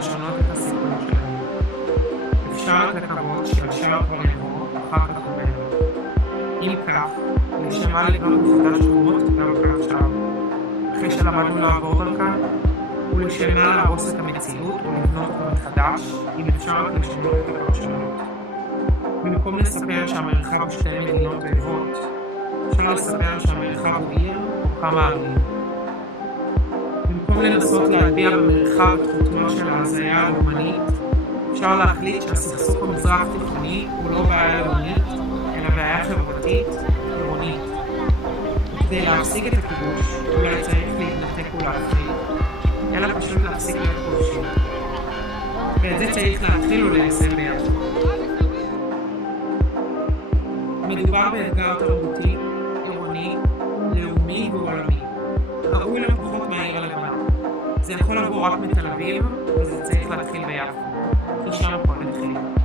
לשנות את הסיפור שלהם. אפשר לקוות שישר כבר יבוא, אחר כך ממנו. אם כך, לשם מה לבנות מחדש תרומות גם עכשיו. אחרי שלמדנו לעבור דרכן, ולשם מה להרוס את המציאות ולבנות אותה מחדש, אם אפשר רק לשנות את הפרשנות. במקום לספר שהמרחב הוא שתי מדינות ואיבות, אפשר לספר שהמרחב הוא עיר או כמה ערים. במקום לנסות להטביע במרחב את חותמה של ההזיה הלאומנית, אפשר להחליט שהסכסוך המזרח תיכוני הוא לא בעיה לאומית, אלא בעיה חברתית, עירונית. כדי להפסיק את הכיבוש, אולי צריך להתנתק ולהפריד, אלא פשוט להפסיק להיות כובשים. ואת זה צריך להתחיל וליישם ביחד. מדובר באתגר תרבותי, עירוני, לאומי ועולמי. ראוי לא פחות מהעיר הלבנה. זה יכול לבוא רק מתל אביב, וזה צריך להתחיל ביחד. כי שם הכל התחיל.